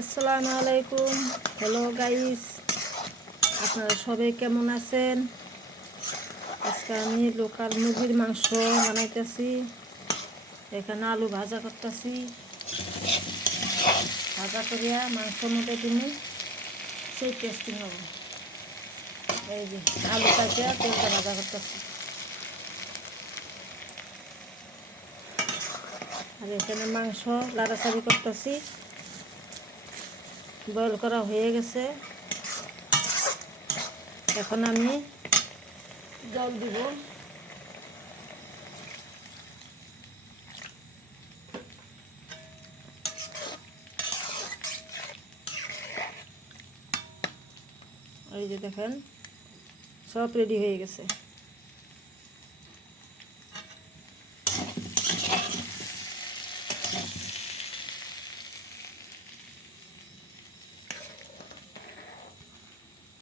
আসসালামু আলাইকুম। Hello guys, আপনারা সবাই কেমন আছেন? আজকে আমি লোকাল মুরগির মাংস বানাইতেছি। এখানে আলু ভাজা করতেছি। ভাজা করিয়া মাংসর মধ্যে তুমি সেই টেস্টিং হবে। এই যে আলু কাটিয়া তেলটা ভাজা করতেছি। আর এখানে মাংস লাড়াচাড়ি করতেছি। বয়েল করা হয়ে গেছে। এখন আমি জল দিব। এই যে দেখেন সব রেডি হয়ে গেছে।